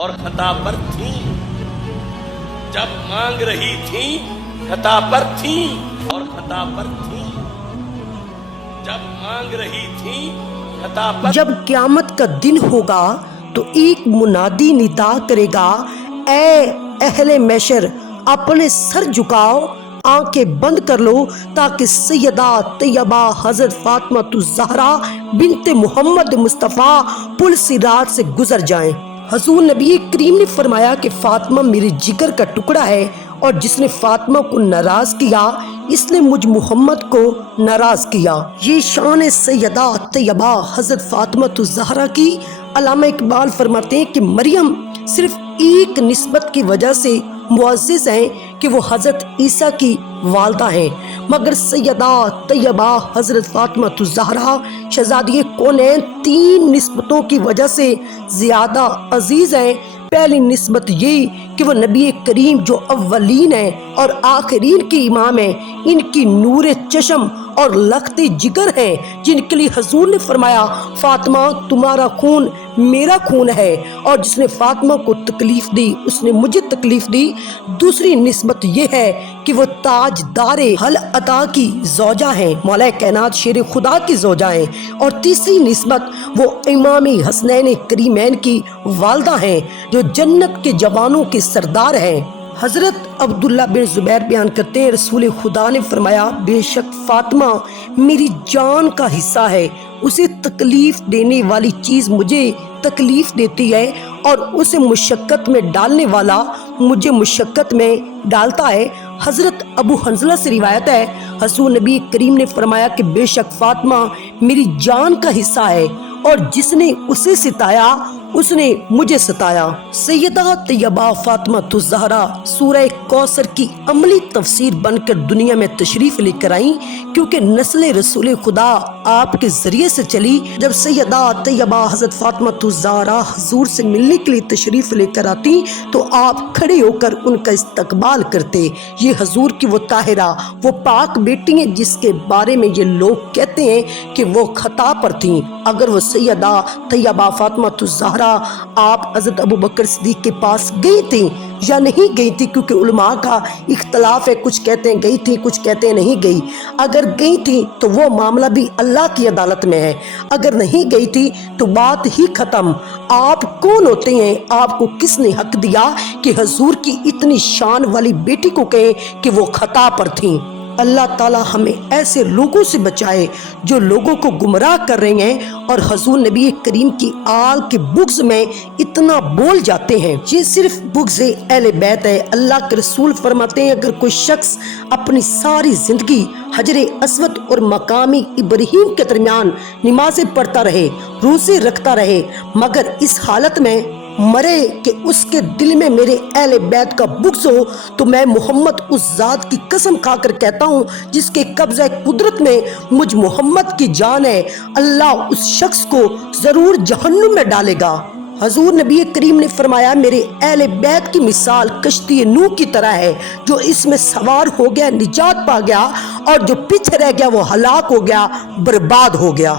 اور خطا پر تھی، جب مانگ رہی تھی خطا پر تھی اور خطا پر تھی، جب مانگ رہی تھی خطا پر۔ جب قیامت کا دن ہوگا تو ایک منادی ندا کرے گا، اے اہل محشر اپنے سر جھکاؤ، آنکھیں بند کر لو تاکہ سیدہ طیبہ حضرت فاطمہ الزہرا بنت محمد مصطفیٰ پل صراط سے گزر جائیں۔ حضور نبی کریم نے فرمایا کہ فاطمہ میرے جگر کا ٹکڑا ہے، اور جس نے فاطمہ کو ناراض کیا اس نے مجھ محمد کو ناراض کیا۔ یہ شان سیدہ طیبہ حضرت فاطمہ الزہرا کی۔ علامہ اقبال فرماتے ہیں کہ مریم صرف ایک نسبت کی وجہ سے معزز ہیں کہ وہ حضرت عیسیٰ کی والدہ ہیں، مگر سیدہ طیبہ حضرت فاطمہ الزہرا شہزادی کونین تین نسبتوں کی وجہ سے زیادہ عزیز ہیں۔ پہلی نسبت یہ کہ وہ نبی کریم جو اولین ہیں اور آخرین کے امام ہیں، ان کی نور چشم اور لخت جگر ہیں، جن کے لیے حضور نے فرمایا فاطمہ تمہارا خون میرا خون ہے، اور جس نے فاطمہ کو تکلیف دی اس نے مجھے تکلیف دی۔ دوسری نسبت یہ ہے کہ وہ تاجدار حل عطا کی زوجہ ہیں، مولا کائنات شیر خدا کی زوجہ ہیں۔ اور تیسری نسبت وہ امام حسنین کریمین کی والدہ ہیں جو جنت کے جوانوں کے سردار ہیں۔ حضرت عبداللہ بن زبیر بیان کرتے ہیں رسول خدا نے فرمایا بے شک فاطمہ میری جان کا حصہ ہے، اسے تکلیف دینے والی چیز مجھے تکلیف دیتی ہے اور اسے مشقت میں ڈالنے والا مجھے مشقت میں ڈالتا ہے۔ حضرت ابو حنظلہ سے روایت ہے حضور نبی کریم نے فرمایا کہ بے شک فاطمہ میری جان کا حصہ ہے، اور جس نے اسے ستایا اس نے مجھے ستایا۔ سیدہ طیبہ فاطمہ الزہرا سورہ کوثر کی عملی تفسیر بن کر دنیا میں تشریف لے کر آئیں، کیونکہ نسل رسول خدا آپ کے ذریعے سے چلی۔ جب سیدہ طیبہ حضرت فاطمہ الزہرا حضور سے ملنے کے لیے تشریف لے کر آتی تو آپ کھڑے ہو کر ان کا استقبال کرتے۔ یہ حضور کی وہ طاہرہ وہ پاک بیٹی ہیں جس کے بارے میں یہ لوگ کہتے ہیں کہ وہ خطا پر تھیں۔ اگر وہ سیدہ طیبہ فاطمہ الزہرا آپ حضرت ابو بکر صدیق کے پاس گئی تھی یا نہیں گئی تھی، کیونکہ علماء کا اختلاف ہے، کچھ کہتے ہیں گئی تھی کچھ کہتے ہیں نہیں گئی۔ اگر گئی تھی تو وہ معاملہ بھی اللہ کی عدالت میں ہے، اگر نہیں گئی تھی تو بات ہی ختم۔ آپ کون ہوتے ہیں؟ آپ کو کس نے حق دیا کہ حضور کی اتنی شان والی بیٹی کو کہیں کہ وہ خطا پر تھیں؟ اللہ تعالیٰ ہمیں ایسے لوگوں سے بچائے جو لوگوں کو گمراہ کر رہے ہیں اور حضور نبی کریم کی آل کے بغض میں اتنا بول جاتے ہیں۔ یہ صرف بغض اہل بیت ہے۔ اللہ کے رسول فرماتے ہیں اگر کوئی شخص اپنی ساری زندگی حجر اسود اور مقامی ابراہیم کے درمیان نمازیں پڑھتا رہے، روزے رکھتا رہے، مگر اس حالت میں مرے کہ اس کے دل میں میرے اہل بیت کا بغض ہو، تو میں محمد اس ذات کی قسم کھا کر کہتا ہوں جس کے قبضہ قدرت میں مجھ محمد کی جان ہے، اللہ اس شخص کو ضرور جہنم میں ڈالے گا۔ حضور نبی کریم نے فرمایا میرے اہل بیت کی مثال کشتی نوح کی طرح ہے، جو اس میں سوار ہو گیا نجات پا گیا، اور جو پیچھے رہ گیا وہ ہلاک ہو گیا، برباد ہو گیا۔